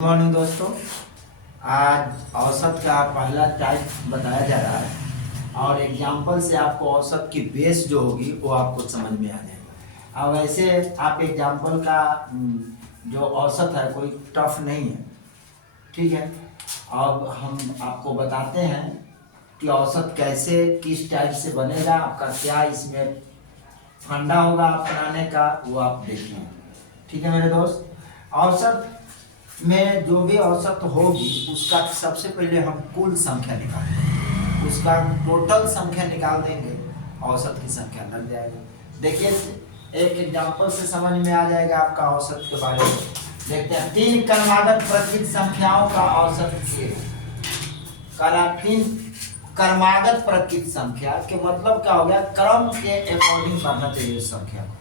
Good morning दोस्तों। आज औसत का पहला टाइप बताया जा रहा है और एग्जाम्पल से आपको औसत की बेस जो होगी वो आपको समझ में आ जाएगा। अब वैसे आप एग्जाम्पल का जो औसत है कोई टफ नहीं है, ठीक है। अब हम आपको बताते हैं कि औसत कैसे किस टाइप से बनेगा, आपका क्या इसमें फंडा होगा आप बनाने का, वो आप देखिए, ठीक है मेरे दोस्त। औसत में जो भी औसत होगी उसका सबसे पहले हम कुल संख्या निकालेंगे, उसका टोटल संख्या निकाल देंगे, औसत की संख्या लग जाएगी। देखिए एक एग्जांपल से समझ में आ जाएगा आपका औसत के बारे में। देखते हैं, तीन क्रमागत प्रतिक संख्याओं का औसत तीन क्रमागत प्रतिक संख्या के मतलब क्या हो गया, क्रम के अकॉर्डिंग बढ़ना चाहिए संख्या को।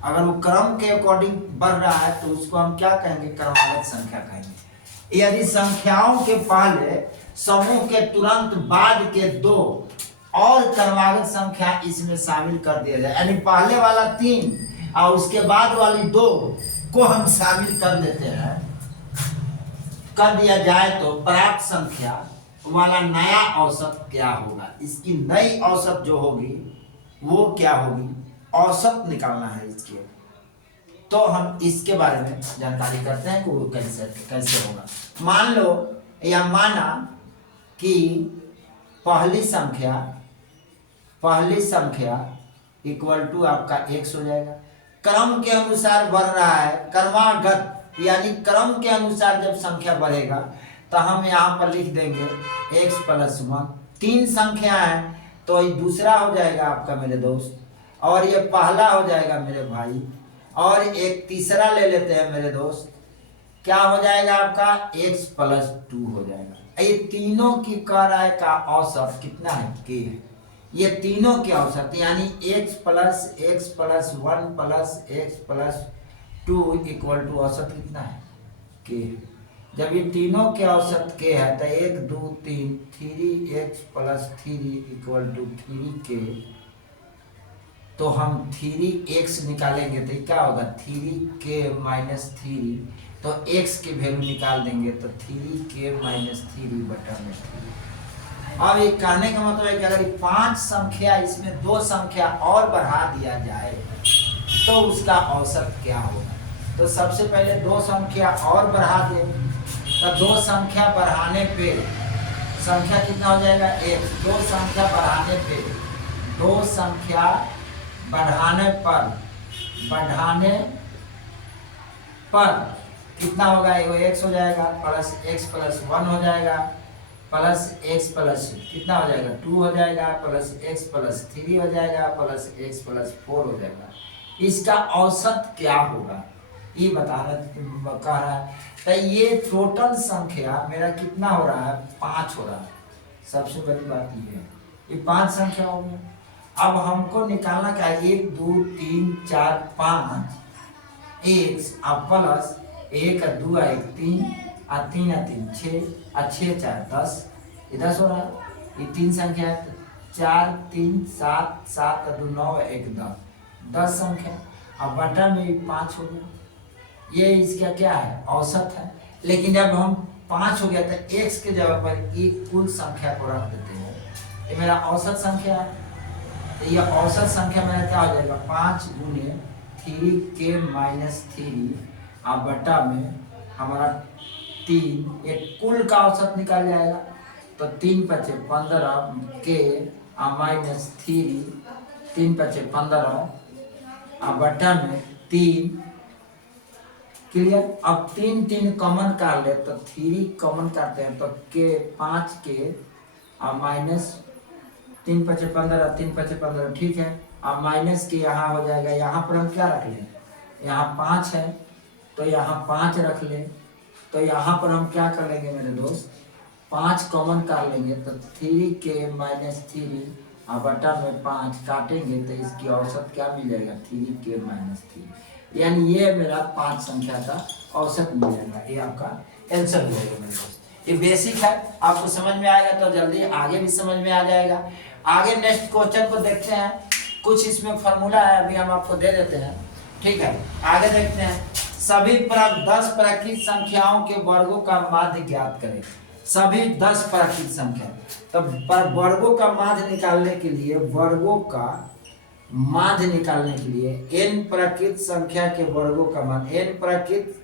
अगर वो क्रम के अकॉर्डिंग बढ़ रहा है तो उसको हम क्या कहेंगे, क्रमागत संख्या कहेंगे। यदि संख्याओं के पहले समूह के तुरंत बाद के दो और क्रमागत संख्या इसमें शामिल कर दिया जाए, यानी पहले वाला 3 और उसके बाद वाली 2 को हम शामिल कर देते हैं, कर दिया जाए तो प्राप्त संख्या वाला नया औसत क्या होगा। इसकी नई औसत जो होगी वो क्या होगी, औसत निकालना है इसके। तो हम इसके बारे में जानकारी करते हैं कि वो कैसे कैसे होगा। मान लो या माना कि पहली संख्या इक्वल टू आपका x हो जाएगा। क्रम के अनुसार बढ़ रहा है, क्रमागत यानी क्रम के अनुसार जब संख्या बढ़ेगा तो हम यहाँ पर लिख देंगे x + 1। 3 संख्या है तो ये दूसरा हो जाएगा आपका मेरे दोस्त, और ये पहला हो जाएगा मेरे भाई, और एक तीसरा ले लेते हैं मेरे दोस्त, क्या हो जाएगा आपका x + 2 हो जाएगा। ये तीनों की कह रहा है का औसत कितना है, k है। ये तीनों के औसत यानी x + x + 1 + x + 2 = औसत कितना है, k है। जब ये तीनों के औसत k है तो 1 2 3 3x + 3 = 3k। तो हम 3x निकालेंगे तो क्या होगा, 3k - 3। तो x की वैल्यू निकाल देंगे तो 3k - 3/3। अब ये कहने का मतलब है कि अगर 5 संख्या इसमें 2 संख्या और बढ़ा दिया जाए तो उसका औसत क्या होगा। तो सबसे पहले 2 संख्या और बढ़ा दें तो 2 संख्या बढ़ाने पे संख्या कितना हो जाएगा, 1। 2 संख्या बढ़ाने पे 2 संख्या बढ़ाने पर कितना होगा, वो x हो जाएगा प्लस x + 1 हो जाएगा प्लस x प्लस कितना हो जाएगा 2 हो जाएगा प्लस x + 3 हो जाएगा प्लस x + 4 हो जाएगा। इसका औसत क्या होगा ये कह रहा है। तो ये टोटल संख्या मेरा कितना हो रहा है, 5 हो रहा है। सबसे बड़ी बात ये है, ये 5 संख्या हो गया। अब हमको निकालना क्या है, 1 2 3 4 5 x प्लस 1 2 1 3 3 3 6 6 4 10, ये 10 हो रहा है। ये 3 संख्या है, 4 3 7 7 2 9 1 10 संख्या। अब बटा में 5 हो गया, ये इसका क्या है, औसत है। लेकिन जब हम 5 हो गया तो x के जगह पर एक कुल संख्या को रख देते हैं, ये मेरा औसत संख्या है। तो ये औसत संख्या मेरा क्या हो जाएगा, 5 × 3k - 3 अब बटा में हमारा 3, एक कुल का औसत निकल जाएगा। तो 3 × 5 = 15 k - 3 3 × 5 = 15 अब बटा में 3। क्लियर। अब 3 3 कॉमन कर ले तो 3 कॉमन करते हैं तो k 5k माइनस 3 × 5 = 15 3 × 5 = 15, ठीक है। अब माइनस के यहाँ हो जाएगा, यहाँ पर हम क्या रख लें, यहाँ 5 है तो यहाँ 5 रख लें। तो यहाँ पर हम क्या कर लेंगे मेरे दोस्त, 5 कॉमन कर लेंगे तो 3k - 3 बटा में 5 काटेंगे तो इसकी औसत क्या मिल जाएगा, 3k - 3। यानी ये मेरा 5 संख्या का औसत मिल जाएगा। ये आपका आंसर हो जाएगा मेरे दोस्त। ये बेसिक है, आपको समझ में आएगा तो जल्दी आगे भी समझ में आ जाएगा। आगे नेक्स्ट क्वेश्चन को देखते हैं। कुछ इसमें फार्मूला है, अभी हम आपको दे देते हैं, ठीक है। आगे देखते हैं। सभी 10 प्राकृत संख्याओं के वर्गों का माध्य ज्ञात करें। सभी 10 प्राकृत संख्या, तब वर्गों का माध्य निकालने के लिए, वर्गों का माध्य निकालने के लिए n प्राकृत संख्या के वर्गों का माध्य, n प्राकृत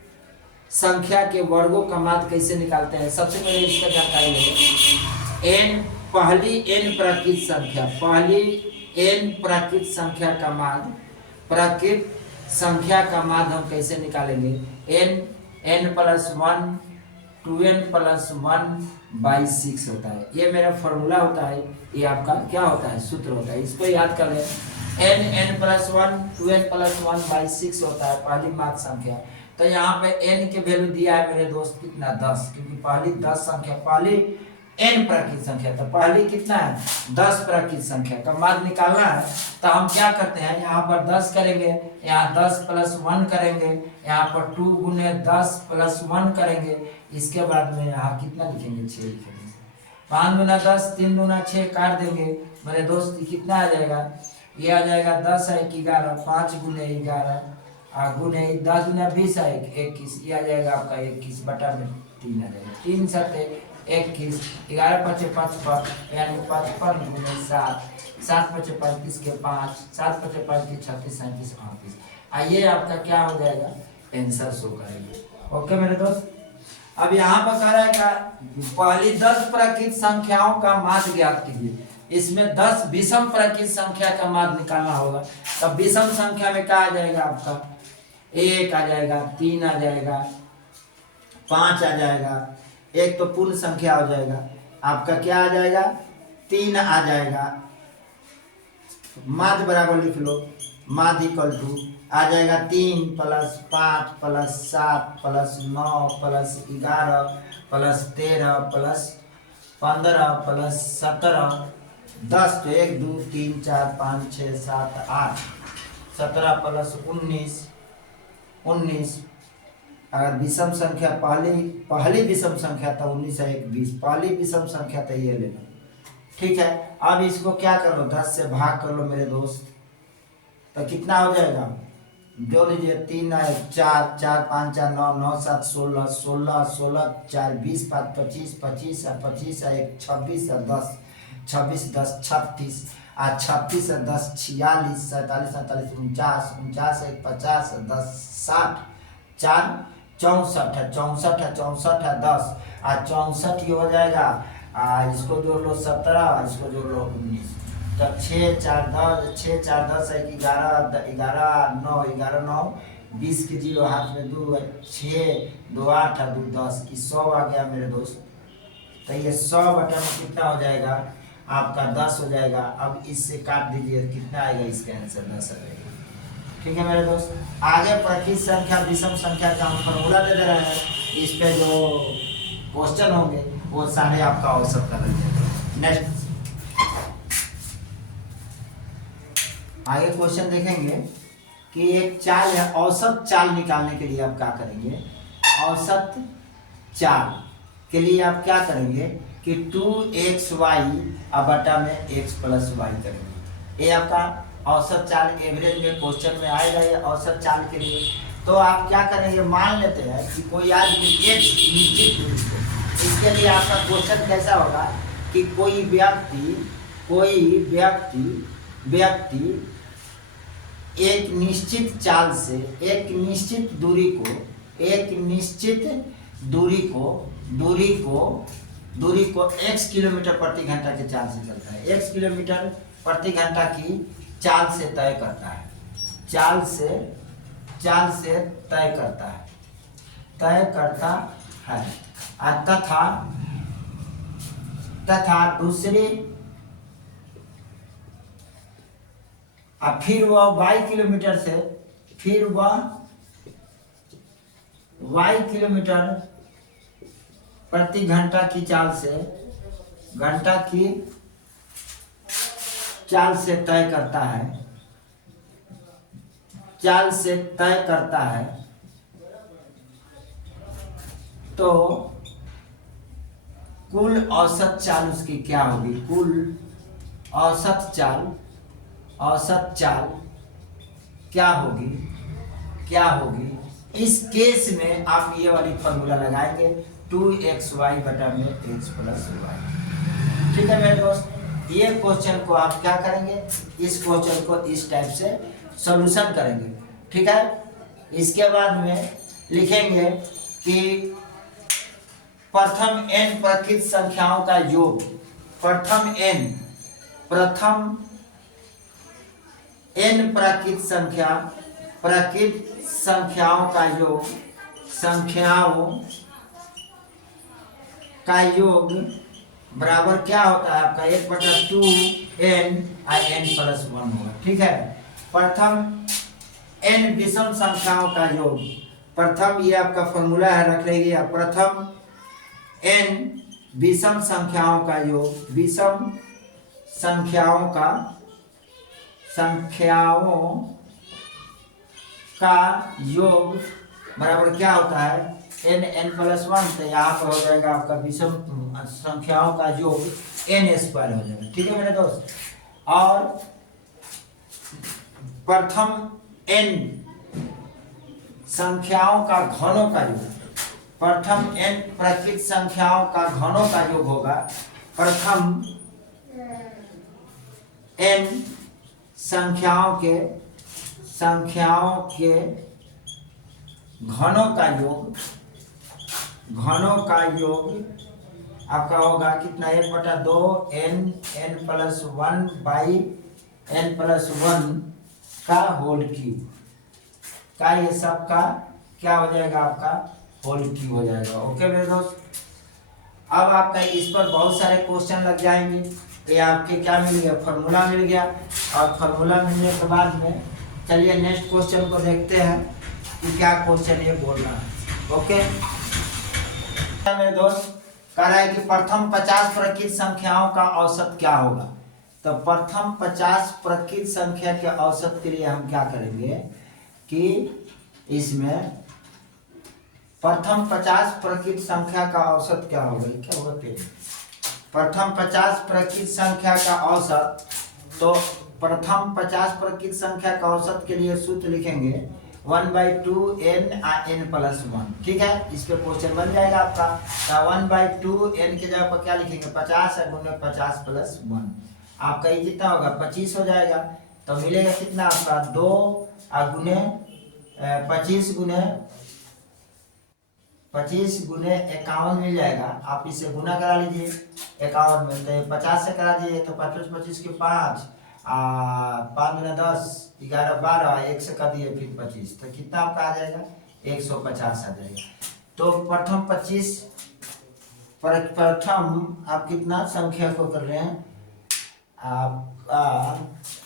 संख्या के वर्गों का माध्य कैसे निकालते हैं? सबसे पहले इसका जानकारी लेंगे। n पहली n प्राकृत संख्या, पहली n प्राकृत संख्या का माध्य, प्राकृत संख्या का माध्य हम कैसे निकालेंगे? n प्लस 1 2n प्लस 1/6 होता है। ये मेरा फॉर्मूला होता है, ये आपका क्या होता है? सूत्र होता है। इसको याद कर लें। n प्लस 1 2n प्लस 1/6 होता है पहली माध्य संख्या। तो यहाँ पे n के वैल्यू दिया है मेरे दोस्त कितना? 10, क्योंकि पहली 10 संख्या, पहली n प्राकृत संख्या, तो पहली कितना है? 10 प्राकृत संख्या का माध्य निकालना है। तो हम क्या करते हैं, यहाँ पर 10 करेंगे, यहाँ 10 प्लस 1 करेंगे, यहाँ पर 2 गुने 10 प्लस 1 करेंगे। इसके बाद में यहाँ कितना लिखेंगे? 6 लिखेंगे। 5 गुना 10, 3 गुना 6 काट देंगे मेरे दोस्त, कितना आ जाएगा? ये आ जाएगा 10 है 11, 5 गुने 11 गुने 10 गुना 20 है 21, ये आ जाएगा आपका 21 बटा में 3 आ जाएगा। 3 7 21, 11 5 55, यानी 55 गुने 7, 7 5 35 के 5, 7 5 35 36 37 38। आइए आपका क्या हो जाएगा? आंसर शो करेंगे। ओके मेरे दोस्त, अब यहाँ पर कह रहा है का पहली 10 प्राकृत संख्याओं का माध्य ज्ञात कीजिए। इसमें 10 विषम प्राकृत संख्या का माध्य निकालना होगा। तब विषम संख्या में क्या आ जाएगा आपका? 1 आ जाएगा, 3 आ जाएगा, 5 आ जाएगा, एक तो पूर्ण संख्या हो जाएगा आपका, क्या आ जाएगा? 3 आ जाएगा। माध्य बराबर लिख लो, माध्य इक्वल टू आ जाएगा 3 plus 5 plus 7 plus 9 plus 11 plus 13 plus 15 plus 17 10, तो 1 2 3 4 5 6 7 8 17 प्लस 19 अगर विषम संख्या पहली विषम संख्या था 19 है 1 20, पहली विषम संख्या था ये लेना। ठीक है, अब इसको क्या कर लो? 10 से भाग कर लो मेरे दोस्त, तो कितना हो जाएगा? जो लीजिए 3 है 4 4 5 4 9 9 7 16 16 16 4 20 5 25 25 है 25 है 1 26 है 10 26 10 36 36 है 10 46 47 47 49 49 है 50 है 10 60 4 64 है 64 है 64 है 10 64 ये हो जाएगा। इसको जोड़ लो 17, इसको जोड़ लो 19, तो 6 4 10 6 4 10 है 11 11 9 11 9 20 के 0 हाथ में 2 6 2 8 2 10 की 100 आ गया मेरे दोस्त। तो ये 100 बटा में कितना हो जाएगा आपका? 10 हो जाएगा। अब इससे काट दीजिए, कितना आएगा इसका आंसर? 10 आ जाएगा। ठीक है मेरे दोस्त, आगे प्राकृत संख्या विषम संख्या का हम फॉर्मूला दे दे रहे हैं। इस पे जो क्वेश्चन होंगे वो सारे आपका औसत कर लीजिए। नेक्स्ट आगे क्वेश्चन देखेंगे कि एक चाल है, औसत चाल निकालने के लिए आप क्या करेंगे? औसत चाल के लिए आप क्या करेंगे कि 2xy बटा में x प्लस y करेंगे। ये आपका औसत चाल एवरेज में क्वेश्चन में आएगा। ये औसत चाल के लिए तो आप क्या करेंगे? मान लेते हैं कि कोई आदमी एक निश्चित दूरी को, इसके लिए आपका क्वेश्चन कैसा होगा कि कोई व्यक्ति एक निश्चित चाल से एक निश्चित दूरी को x किलोमीटर प्रति घंटा के चाल से चलता है। x किलोमीटर प्रति घंटा की चाल से तय करता है, चाल से तय करता है तथा दूसरे फिर वह y किलोमीटर से y किलोमीटर प्रति घंटा की चाल से तय करता है तो कुल औसत चाल उसकी क्या होगी? कुल औसत चाल क्या होगी? इस केस में आप ये वाली फॉर्मूला लगाएंगे 2xy बटा में x प्लस वाई। ठीक है मेरे दोस्त, ये क्वेश्चन को आप क्या करेंगे, इस क्वेश्चन को इस टाइप से सॉल्यूशन करेंगे। ठीक है, इसके बाद में लिखेंगे कि प्रथम n प्राकृत संख्याओं का योग, प्रथम n प्राकृत संख्याओं का योग, संख्याओं का योग बराबर क्या होता है आपका 1/2n n प्लस 1 होगा। ठीक है, प्रथम n विषम संख्याओं का योग, प्रथम ये आपका फॉर्मूला है, रख लीजिए। प्रथम n विषम संख्याओं का योग, विषम संख्याओं का योग बराबर क्या होता है n प्लस 1। तो यहाँ पर हो जाएगा आपका विषम संख्याओं का योग n स्क्वायर हो जाएगा। ठीक है मेरे दोस्त, और प्रथम n संख्याओं का घनों का योग, प्रथम n प्राकृत संख्याओं का घनों का योग होगा, प्रथम n संख्याओं के घनों का योग आपका होगा कितना 1/2 n plus 1 by n plus 1 का होल क्यूब का, ये सब का क्या हो जाएगा आपका होल क्यूब हो जाएगा। ओके मेरे दोस्त, अब आपका इस पर बहुत सारे क्वेश्चन लग जाएंगे। तो ये आपके क्या मिल गया, फार्मूला मिल गया, और फार्मूला मिलने के बाद में चलिए नेक्स्ट क्वेश्चन को देखते हैं कि क्या क्वेश्चन ये बोल रहा है। ओके मेरे दोस्त, कह रहा है कि प्रथम 50 प्राकृत संख्याओं का औसत क्या होगा। तो प्रथम 50 प्राकृत संख्या के औसत के लिए हम क्या करेंगे कि इसमें प्रथम 50 प्राकृत संख्या का औसत क्या होगा, क्या होगा प्रथम 50 प्राकृत संख्या का औसत। तो प्रथम 50 प्राकृत संख्या का औसत के लिए सूत्र लिखेंगे 1/2 n प्लस 1। ठीक है, इस पे क्वेश्चन बन जाएगा आपका। तो 1/2 n के जगह पर क्या लिखेंगे 50 गुने 50 प्लस 1, आपका ये कितना होगा 25 हो जाएगा। तो मिलेगा कितना आपका 2 गुने 25 गुने 51 मिल जाएगा। आप इसे गुना करा लीजिए 51 में, तो 50 से करा दीजिए तो 25 के 5 5 गुना 10 11 12 1 से कर दिए फिर 25, तो कितना आपका आ जाएगा 150 आ जाएगा। तो प्रथम आप कितना संख्या को कर रहे हैं, आपका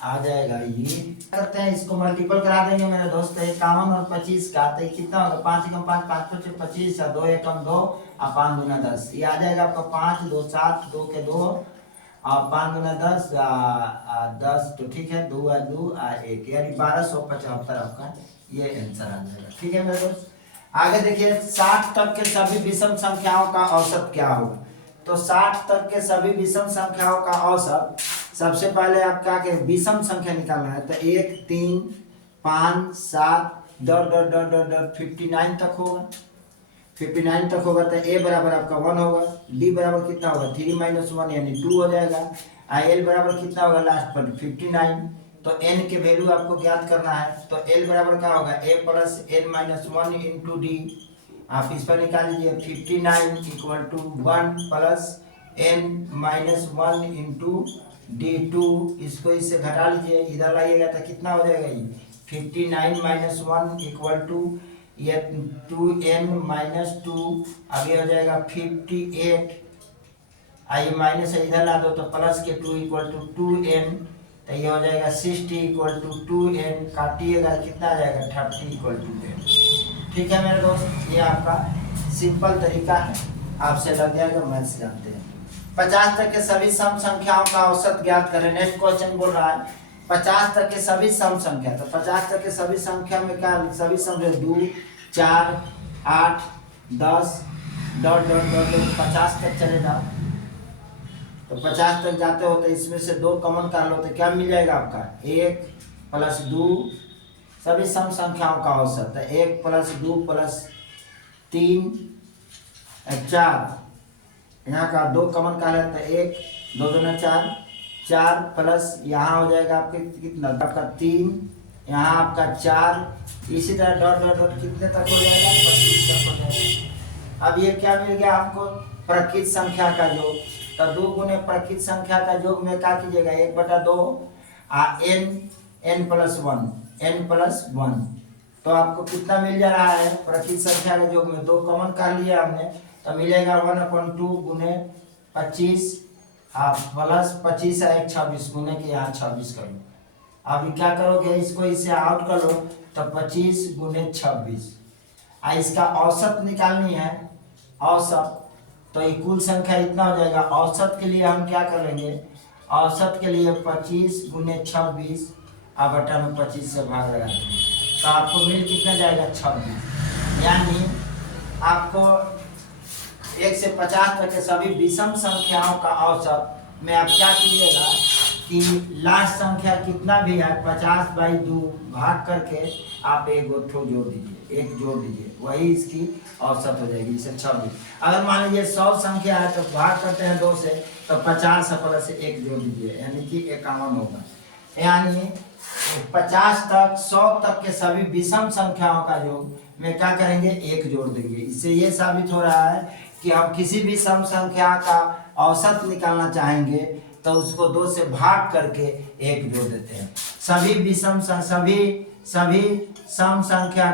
आ जाएगा ये करते हैं, इसको मल्टीपल करा देंगे मेरे दोस्त 51 और 25 का। तो कितना होगा 5 एकम 5 5 5 25 और 2 एकम 2 और 5 गुना 10, ये आ जाएगा आपका 5 2 7 2 के 2 और 5 गुना 10 10, तो ठीक है 2 2 1 यानी 1275 आपका ये आंसर आ जाएगा। ठीक है मेरे दोस्त, आगे देखिए 60 तक के सभी विषम संख्याओं का औसत क्या होगा। तो 60 तक के सभी विषम संख्याओं का औसत, सबसे पहले आप क्या करें विषम संख्या निकालना है। तो 1 3 5 7 59 तक होगा, 59 तक होगा। तो a बराबर आपका 1 होगा, d बराबर कितना होगा 3 - 1 यानी 2 हो जाएगा, l बराबर कितना होगा लास्ट पर 59। तो n के वैल्यू आपको ज्ञात करना है। तो l बराबर क्या होगा a plus n - 1 into d, आप इस पर निकाल लीजिए 59 इक्वल टू 1 प्लस n - 1 इंटू d2, इसको इससे घटा लीजिए, इधर लाइएगा तो कितना हो जाएगा ये 59 - 1 इक्वल टू ये 2n - 2, अब ये हो जाएगा 58, आई माइनस इधर ला दो तो प्लस के 2 इक्वल टू 2n, तो ये हो जाएगा 60 इक्वल टू 2n, काटिएगा कितना आ जाएगा 30 इक्वल टू 10। ठीक है मेरे दोस्त, ये आपका सिंपल तरीका है, आपसे लग जाएगा, मैथ्स जानते हैं। 50 तक के सभी सम संख्याओं का औसत ज्ञात करें। नेक्स्ट क्वेश्चन बोल रहा है 50 तक के सभी सम संख्या। तो 50 तक के सभी संख्या में क्या सभी सम 2 4 8 10 डॉट डॉट डॉट 50 तक चलेगा। तो 50 तक जाते हो तो इसमें से 2 कॉमन कर लो तो क्या मिल जाएगा आपका 1 प्लस 2 सभी सम संख्याओं का औसत है। 1 + 2 + 3 4, यहाँ का 2 कॉमन का लेता है, 1 2 दूना 4, 4 प्लस यहाँ हो जाएगा आपके कितना, आपका 3, यहाँ आपका 4, इसी तरह डॉट डॉट डॉट कितने तक हो जाएगा, 25 तक हो जाएगा। अब ये क्या मिल गया आपको, प्रकृत संख्या का योग। तो 2 गुने प्रकृत संख्या का योग में क्या कीजिएगा, 1/2 n+1 तो आपको कितना मिल जा रहा है, प्रकृत संख्या के योग में 2 कॉमन कर लिया हमने, तो मिलेगा 1/2 गुने 25 प्लस 25 है 26 गुने के यहाँ 26 कर लो। अब क्या करोगे, इसको इससे आउट कर लो, तो 25 गुने 26। इसका औसत निकालनी है, औसत, तो ये कुल संख्या इतना हो जाएगा। औसत के लिए हम क्या करेंगे, औसत के लिए 25 गुने 26 बटा में 25 से भाग लगा देंगे, तो आपको मिल कितना जाएगा, 26। यानी आपको 1 से 50 तक के सभी विषम संख्याओं का औसत में आप क्या कीजिएगा कि लास्ट संख्या कितना भी है 50/2 भाग करके आप एक ठो जोड़ दीजिए, 1 जोड़ दीजिए, वही इसकी औसत हो जाएगी, इसे 26। अगर मान लीजिए 100 संख्या है तो भाग करते हैं 2 से, तो 50 प्लस 1 जोड़ दीजिए, यानी कि 51 होगा। यानी 50 तक 100 तक के सभी विषम संख्याओं का योग में क्या करेंगे, 1 जोड़ देंगे। इससे ये साबित हो रहा है कि हम किसी भी सम संख्या का औसत निकालना चाहेंगे तो उसको 2 से भाग करके 1 जोड़ देते हैं। सभी विषम सभी सम संख्या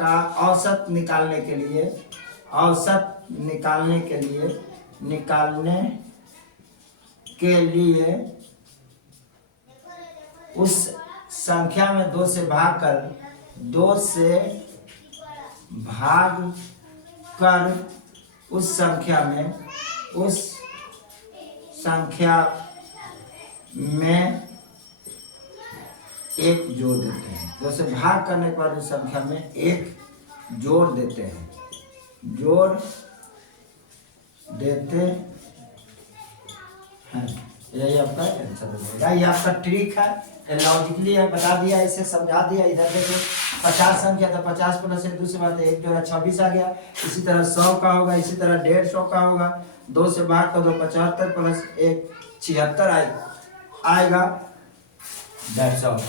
का औसत निकालने के लिए उस संख्या में 2 से भाग कर उस संख्या में 1 जोड़ देते हैं। 2 से भाग करने पर उस संख्या में 1 जोड़ देते हैं, यही आपका आंसर हो जाएगा। ये आपका ट्रिक है, लॉजिकली है, बता दिया, इसे समझा दिया। इधर देखो 50 संख्या तो 50 प्लस 1 दूसरी बात है 1 जोड़ा 26 आ गया। इसी तरह 100 का होगा, इसी तरह 150 का होगा, 2 से भाग कर दो 75 प्लस 1 76 आएगा। That's all.